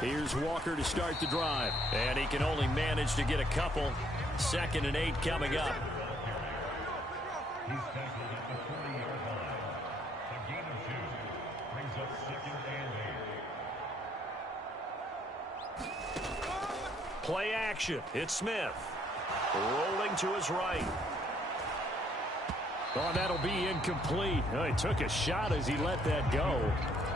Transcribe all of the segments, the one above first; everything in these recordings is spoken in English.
Here's Walker to start the drive. And he can only manage to get a couple. 2nd and 8 coming up. He's tackled at the 40-yard line. A gain of 2 brings up 2nd and 8. Play action. It's Smith. Rolling to his right. Oh, that'll be incomplete. Oh, he took a shot as he let that go.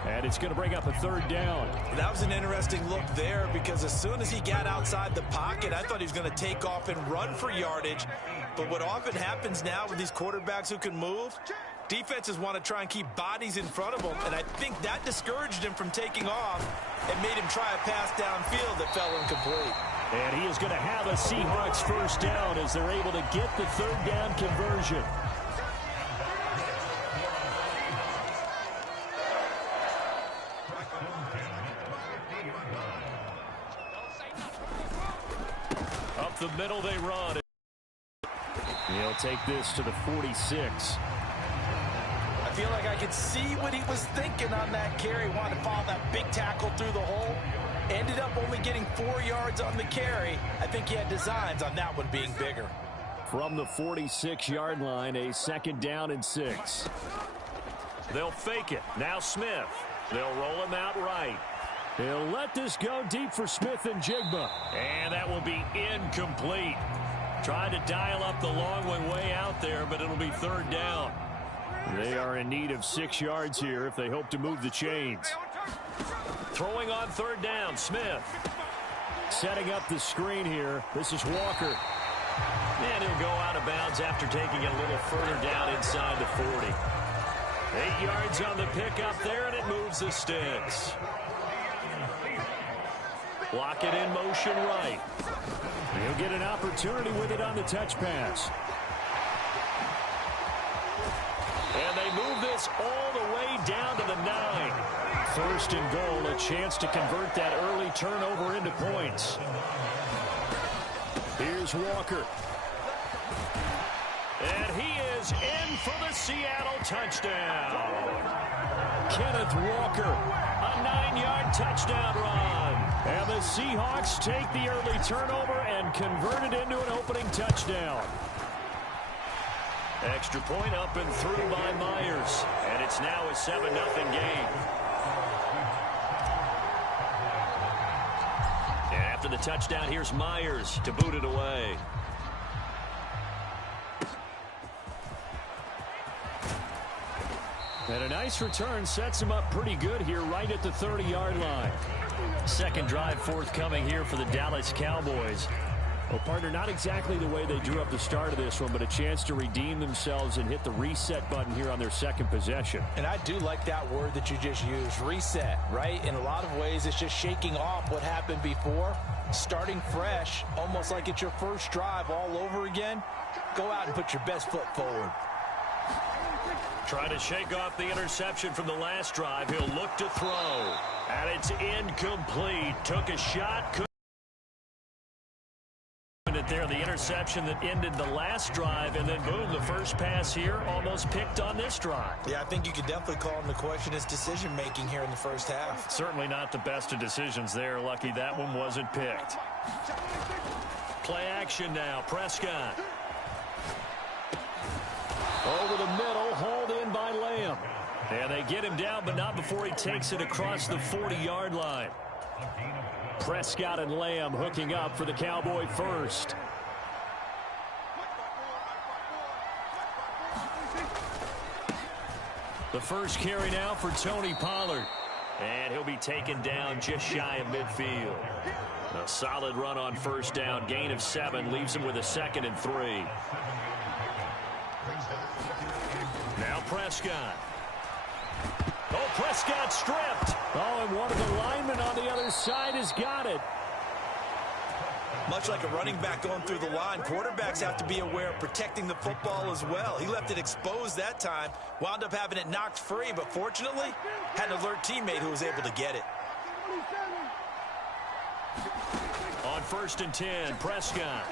And it's going to bring up a 3rd down. That was an interesting look there because as soon as he got outside the pocket, I thought he was going to take off and run for yardage. But what often happens now with these quarterbacks who can move, defenses want to try and keep bodies in front of them. And I think that discouraged him from taking off and made him try a pass downfield that fell incomplete. And he is going to have a Seahawks 1st down as they're able to get the 3rd down conversion. Up the middle they run. He'll take this to the 46. I feel like I could see what he was thinking on that carry. Wanted to follow that big tackle through the hole. Ended up only getting 4 yards on the carry. I think he had designs on that one being bigger. From the 46-yard line, a 2nd down and 6. They'll fake it. Now Smith. They'll roll him out right. He'll let this go deep for Smith and Jigba. And that will be incomplete. Tried to dial up the long one way out there, but it'll be 3rd down. They are in need of 6 yards here if they hope to move the chains. Throwing on 3rd down, Smith. Setting up the screen here. This is Walker. And he'll go out of bounds after taking it a little further down inside the 40. 8 yards on the pickup there, and it moves the sticks. Block it in motion right. He'll get an opportunity with it on the touch pass. And they move this all the way down to the 9. 1st and goal, a chance to convert that early turnover into points. Here's Walker. And he is in for the Seattle touchdown. Kenneth Walker, a 9-yard touchdown run. And the Seahawks take the early turnover and convert it into an opening touchdown. Extra point up and through by Myers. And it's now a 7-0 game. And after the touchdown, here's Myers to boot it away. And a nice return sets him up pretty good here right at the 30-yard line. 2nd drive forthcoming here for the Dallas Cowboys. Well, partner, not exactly the way they drew up the start of this one, but a chance to redeem themselves and hit the reset button here on their 2nd possession. And I do like that word that you just used, reset, right? In a lot of ways, it's just shaking off what happened before, starting fresh, almost like it's your first drive all over again. Go out and put your best foot forward. Trying to shake off the interception from the last drive. He'll look to throw. And it's incomplete. Took a shot. Couldn't it there. The interception that ended the last drive. And then, boom, the first pass here almost picked on this drive. Yeah, I think you could definitely call him to question his decision-making here in the first half. Certainly not the best of decisions there. Lucky that one wasn't picked. Play action now. Prescott. Over the middle, hauled in by Lamb. And they get him down, but not before he takes it across the 40-yard line. Prescott and Lamb hooking up for the Cowboy 1st. The first carry now for Tony Pollard. And he'll be taken down just shy of midfield. A solid run on 1st down. Gain of 7 leaves him with a 2nd and 3. Now Prescott. Oh, Prescott stripped. Oh, and one of the linemen on the other side has got it. Much like a running back going through the line, quarterbacks have to be aware of protecting the football as well. He left it exposed that time, wound up having it knocked free, but fortunately, had an alert teammate who was able to get it. On 1st and 10, Prescott.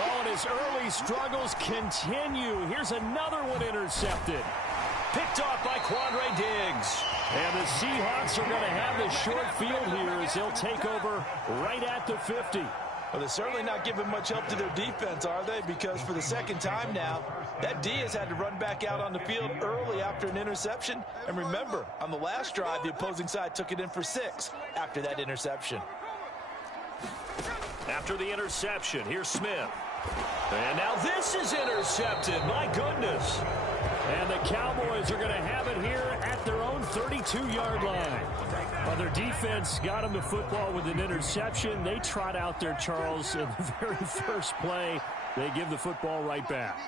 Oh, and his early struggles continue. Here's another one intercepted. Picked off by Quandre Diggs. And the Seahawks are going to have the short field here as they'll take over right at the 50. Well, they're certainly not giving much help to their defense, are they? Because for the second time now, that D has had to run back out on the field early after an interception. And remember, on the last drive, the opposing side took it in for 6 after that interception. After the interception, here's Smith. And now this is intercepted. My goodness. And the Cowboys are going to have it here at their own 32-yard line. Well, their defense got them the football with an interception. They trot out there, Charles, in the very first play. They give the football right back.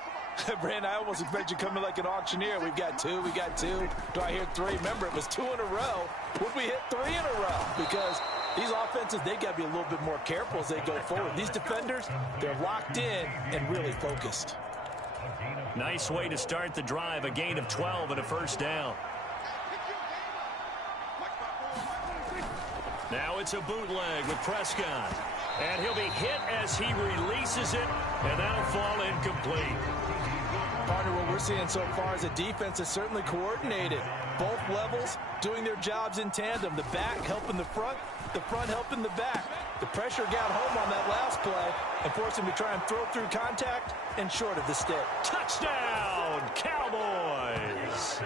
Brandon, I almost expect you to come in like an auctioneer. We've got 2, we got 2. Do I hear 3? Remember, it was 2 in a row. Would we hit 3 in a row? Because these offenses, they got to be a little bit more careful as they go forward. These defenders, they're locked in and really focused. Nice way to start the drive, a gain of 12 and a first down. Now it's a bootleg with Prescott. And he'll be hit as he releases it, and that'll fall incomplete. Partner, what we're seeing so far is a defense that's certainly coordinated. Both levels doing their jobs in tandem. The back helping the front helping the back. The pressure got home on that last play and forced him to try and throw through contact and short of the stick. Touchdown, Cowboys!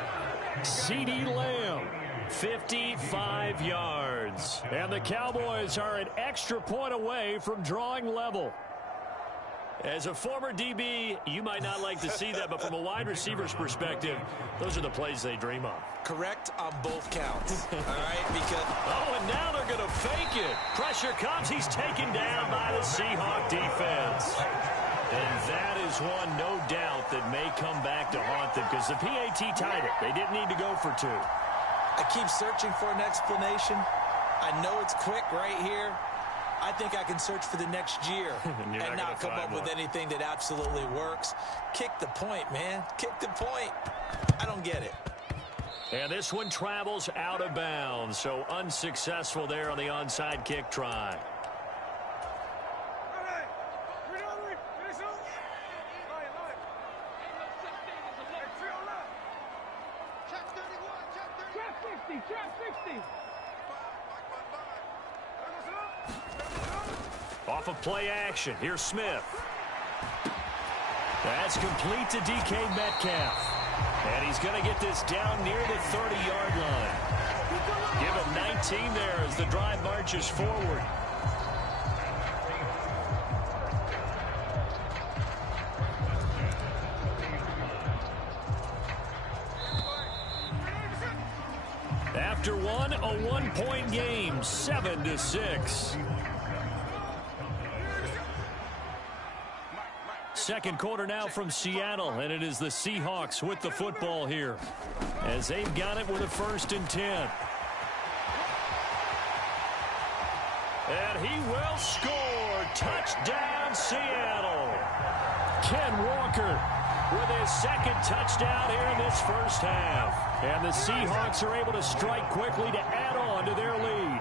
CeeDee Lamb, 55 yards. And the Cowboys are an extra point away from drawing level. As a former DB, you might not like to see that, but from a wide receiver's perspective, those are the plays they dream of. Correct on both counts. All right, because... Oh, and now they're going to fake it. Pressure comes. He's taken down by the Seahawk defense. And that is one, no doubt, that may come back to haunt them because the PAT tied it. They didn't need to go for 2. I keep searching for an explanation. I know it's quick right here. I think I can search for the next year and not come up with anything that absolutely works. Kick the point, man. Kick the point. I don't get it. And this one travels out of bounds, so unsuccessful there on the onside kick try. Off of play action, here's Smith. That's complete to DK Metcalf. And he's going to get this down near the 30-yard line. Give him 19 there as the drive marches forward. After one, a one-point game, 7-6. Second quarter now from Seattle, and it is the Seahawks with the football here as they've got it with a 1st and 10. And he will score. Touchdown, Seattle. Ken Walker with his 2nd touchdown here in this first half. And the Seahawks are able to strike quickly to add on to their lead.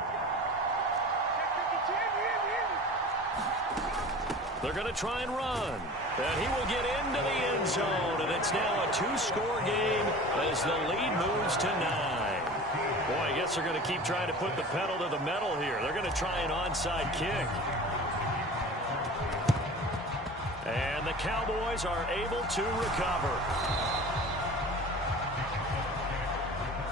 They're going to try and run. And he will get into the end zone. And it's now a 2-score game as the lead moves to 9. Boy, I guess they're going to keep trying to put the pedal to the metal here. They're going to try an onside kick. And the Cowboys are able to recover.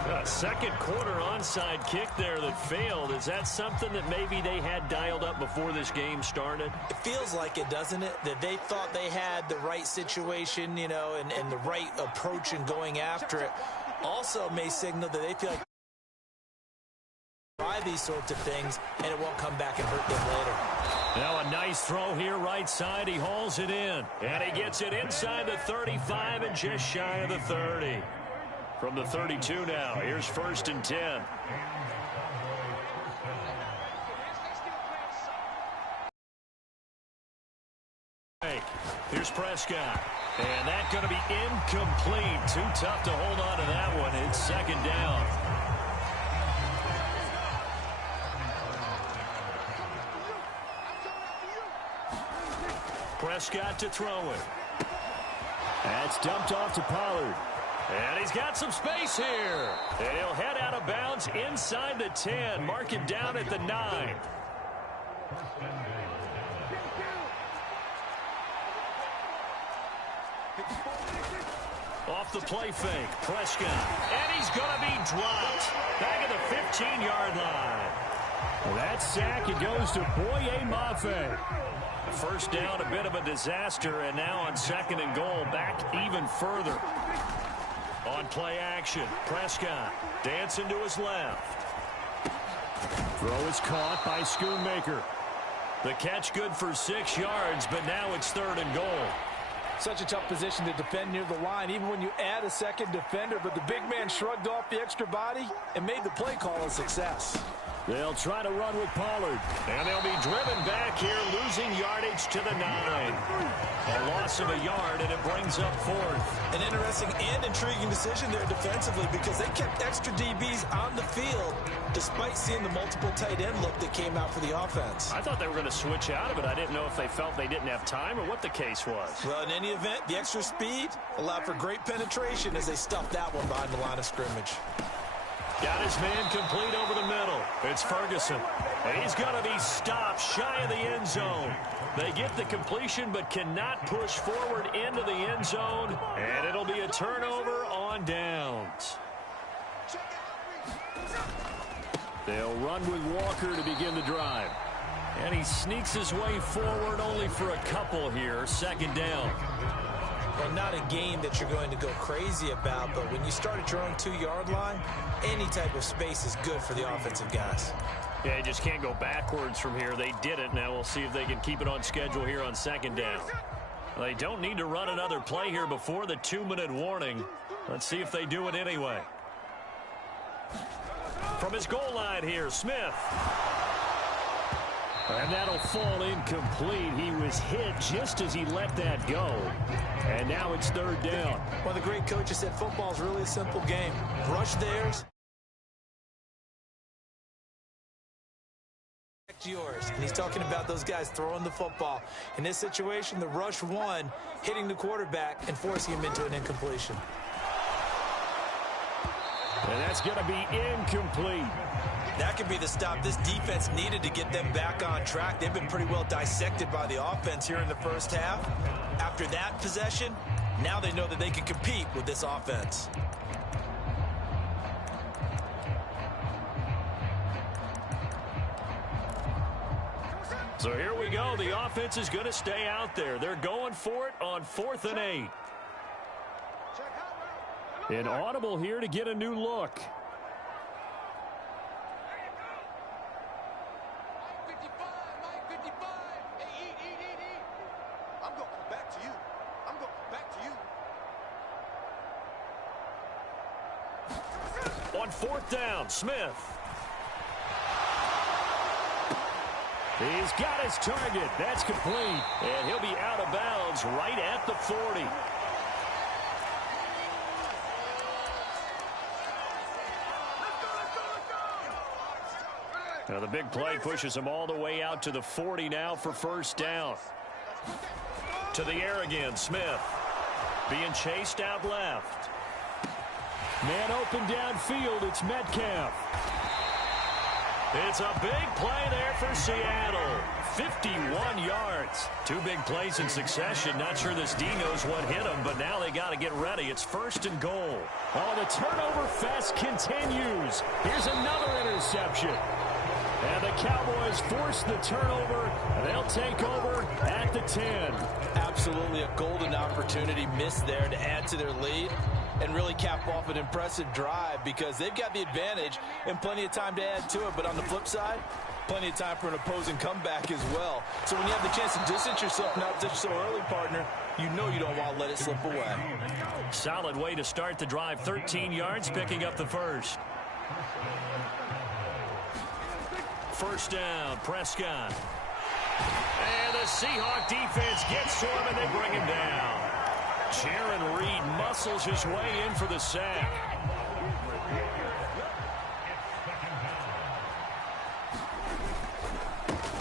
A second quarter onside kick there that failed. Is that something that maybe they had dialed up before this game started? It feels like it, doesn't it? That they thought they had the right situation, you know, and the right approach in going after it. Also may signal that they feel like try these sorts of things, and it won't come back and hurt them later. Now a nice throw here right side. He hauls it in. And he gets it inside the 35 and just shy of the 30. From the 32 now, here's 1st and 10. Here's Prescott. And that's going to be incomplete. Too tough to hold on to that one. It's 2nd down. Prescott to throw it. That's dumped off to Pollard. And he's got some space here. And he'll head out of bounds inside the 10. Mark it down at the 9. Off the play fake, Prescott. And he's going to be dropped. Back at the 15-yard line. Well, that sack, it goes to Boye Mafe. First down, a bit of a disaster, and now on 2nd and goal, back even further. On play action, Prescott dancing to his left. Throw is caught by Schoonmaker. The catch good for 6 yards, but now it's 3rd and goal. Such a tough position to defend near the line, even when you add a second defender, but the big man shrugged off the extra body and made the play call a success. They'll try to run with Pollard. And they'll be driven back here, losing yardage to the 9. A loss of a yard, and it brings up 4th. An interesting and intriguing decision there defensively because they kept extra DBs on the field despite seeing the multiple tight end look that came out for the offense. I thought they were going to switch out of it. I didn't know if they felt they didn't have time or what the case was. Well, in any event, the extra speed allowed for great penetration as they stuffed that one behind the line of scrimmage. Got his man complete over the middle. It's Ferguson. And he's going to be stopped shy of the end zone. They get the completion but cannot push forward into the end zone. And it'll be a turnover on downs. They'll run with Walker to begin the drive. And he sneaks his way forward only for a couple here. 2nd down. Well, not a game that you're going to go crazy about, but when you start at your own 2-yard line, any type of space is good for the offensive guys. Yeah, you just can't go backwards from here. They did it. Now we'll see if they can keep it on schedule here on 2nd down. They don't need to run another play here before the 2-minute warning. Let's see if they do it anyway. From his goal line here, Smith. And that'll fall incomplete. He was hit just as he let that go. And now it's 3rd down. Well, the great coach has said football is really a simple game. Rush theirs. Yours. And he's talking about those guys throwing the football. In this situation, the rush one, hitting the quarterback and forcing him into an incompletion. And that's going to be incomplete. That could be the stop this defense needed to get them back on track. They've been pretty well dissected by the offense here in the first half. After that possession, now they know that they can compete with this offense. So here we go. The offense is going to stay out there. They're going for it on 4th and 8. An audible here to get a new look. On 4th down, Smith. He's got his target. That's complete. And he'll be out of bounds right at the 40. Now the big play pushes him all the way out to the 40 now for 1st down. To the air again, Smith. Being chased out left. Man open downfield, it's Metcalf. It's a big play there for Seattle. 51 yards. 2 big plays in succession. Not sure this D knows what hit him, but now they got to get ready. It's 1st and goal. Oh, the turnover fest continues. Here's another interception. And the Cowboys force the turnover, and they'll take over at the 10. Absolutely a golden opportunity missed there to add to their lead and really cap off an impressive drive because they've got the advantage and plenty of time to add to it. But on the flip side, plenty of time for an opposing comeback as well. So when you have the chance to distance yourself from opposition so early, partner, you know you don't want to let it slip away. Solid way to start the drive. 13 yards, picking up the first. 1st down, Prescott. And the Seahawk defense gets to him, and they bring him down. Jaron Reed muscles his way in for the sack.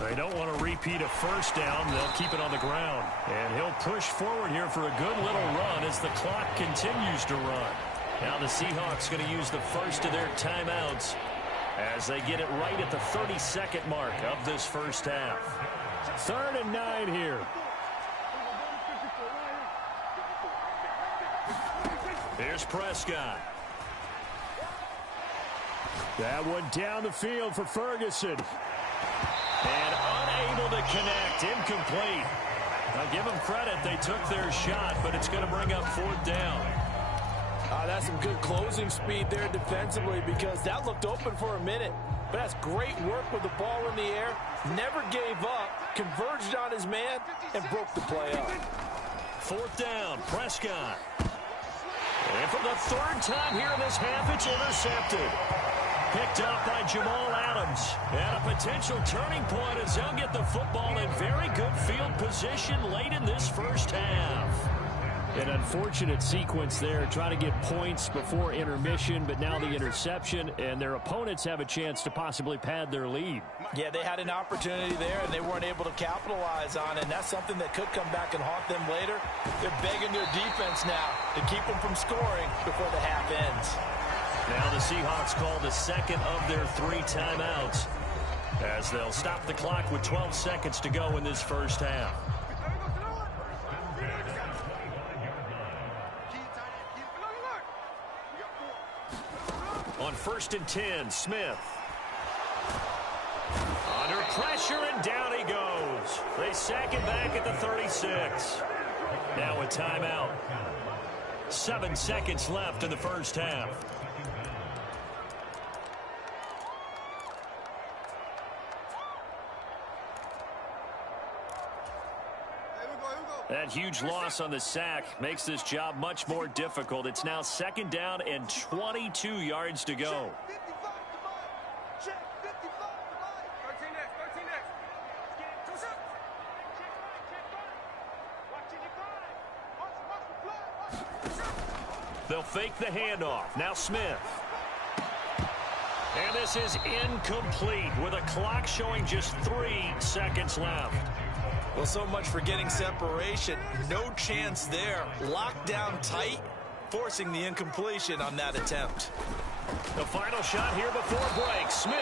They don't want to repeat a 1st down. They'll keep it on the ground. And he'll push forward here for a good little run as the clock continues to run. Now the Seahawks going to use the first of their timeouts as they get it right at the 32nd mark of this first half. 3rd and 9 here. Here's Prescott. That one down the field for Ferguson. And unable to connect. Incomplete. Now give them credit. They took their shot, but it's going to bring up 4th down. That's some good closing speed there defensively because that looked open for a minute. But that's great work with the ball in the air. Never gave up. Converged on his man and broke the play up. 4th down. Prescott. And for the 3rd time here in this half, it's intercepted. Picked up by Jamal Adams. And a potential turning point as they'll get the football in very good field position late in this first half. An unfortunate sequence there, trying to get points before intermission, but now the interception, and their opponents have a chance to possibly pad their lead. Yeah, they had an opportunity there, and they weren't able to capitalize on it, and that's something that could come back and haunt them later. They're begging their defense now to keep them from scoring before the half ends. Now the Seahawks call the second of their 3 timeouts as they'll stop the clock with 12 seconds to go in this first half. On 1st and 10, Smith. Under pressure, and down he goes. They sack him back at the 36. Now a timeout. 7 seconds left in the first half. That huge loss on the sack makes this job much more difficult. It's now 2nd down and 22 yards to go. They'll fake the handoff. Now Smith. And this is incomplete with a clock showing just 3 seconds left. Well, so much for getting separation. No chance there. Locked down tight, forcing the incompletion on that attempt. The final shot here before break. Smith.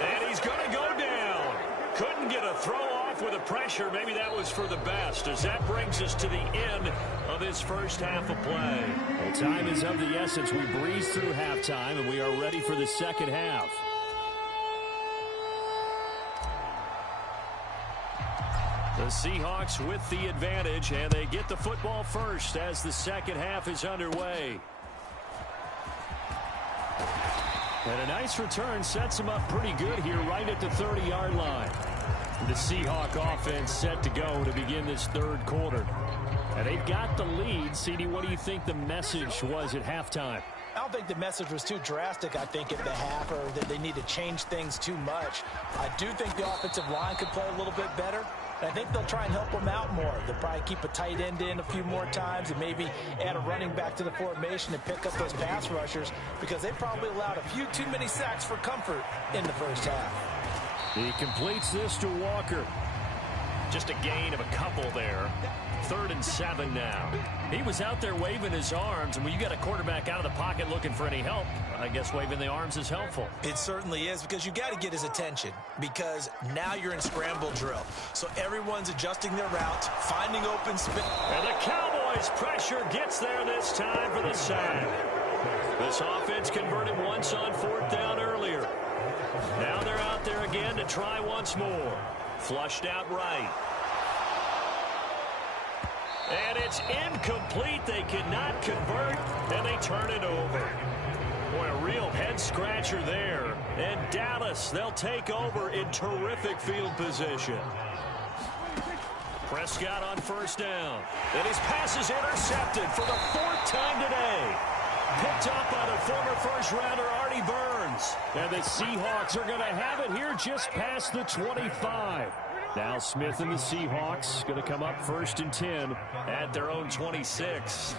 And he's going to go down. Couldn't get a throw off with the pressure. Maybe that was for the best, as that brings us to the end of this first half of play. Well, time is of the essence. We breeze through halftime, and we are ready for the second half. The Seahawks with the advantage, and they get the football first as the second half is underway. And a nice return sets them up pretty good here right at the 30-yard line. The Seahawk offense set to go to begin this 3rd quarter. And they've got the lead. CD, what do you think the message was at halftime? I don't think the message was too drastic, I think, at the half, or that they need to change things too much. I do think the offensive line could play a little bit better. I think they'll try and help them out more. They'll probably keep a tight end in a few more times and maybe add a running back to the formation and pick up those pass rushers, because they probably allowed a few too many sacks for comfort in the first half. He completes this to Walker. Just a gain of a couple there. 3rd and 7 now. He was out there waving his arms, and when you got a quarterback out of the pocket looking for any help, I guess waving the arms is helpful. It certainly is, because you got to get his attention, because now you're in scramble drill. So everyone's adjusting their routes, finding open space. And the Cowboys' pressure gets there this time for the sack. This offense converted once on 4th down earlier. Now they're out there again to try once more. Flushed out right. And it's incomplete. They cannot convert, and they turn it over. Boy, a real head-scratcher there. And Dallas, they'll take over in terrific field position. Prescott on 1st down. And his pass is intercepted for the 4th time today. Picked up by the former first-rounder Artie Burns. And the Seahawks are going to have it here just past the 25. Now Smith and the Seahawks going to come up 1st and 10 at their own 26.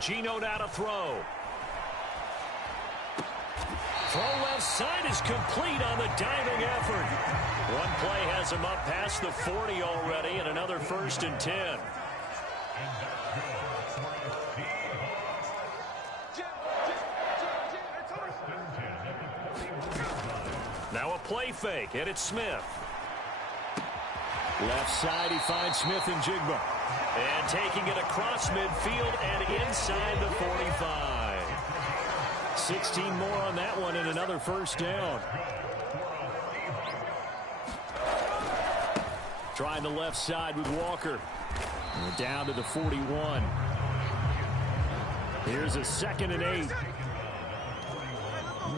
Geno now to throw. Throw left side is complete on the diving effort. One play has him up past the 40 already, and another 1st and 10. Now a play fake, and it's Smith. Left side, he finds Smith and Jigba. And taking it across midfield and inside the 45. 16 more on that one and another first down. Trying the left side with Walker. And down to the 41. Here's a 2nd and 8.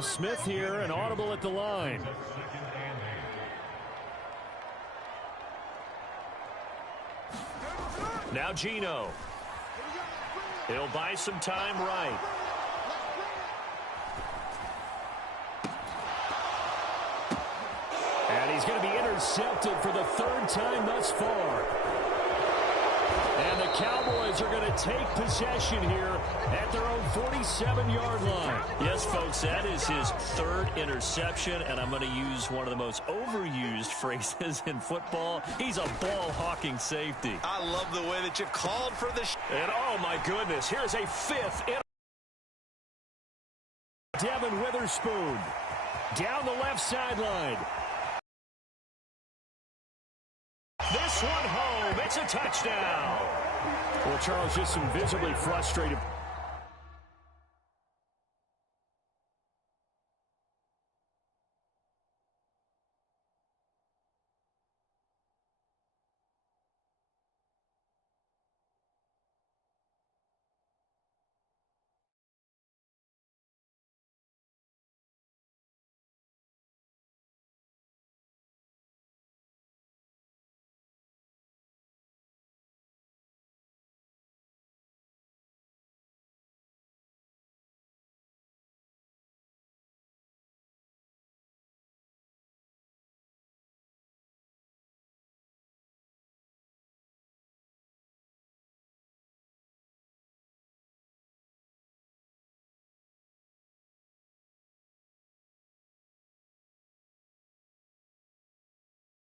Smith here, an audible at the line. Now Gino. He'll buy some time right. And he's going to be intercepted for the 3rd time thus far. And the Cowboys are going to take possession here at their own 47-yard line. Yes, folks, that is his 3rd interception, and I'm going to use one of the most overused phrases in football. He's a ball-hawking safety. I love the way that you called for the and oh, my goodness, here's a 5th. Devin Witherspoon down the left sideline. This one home. It's a touchdown. Well, Charles, just some visibly frustrated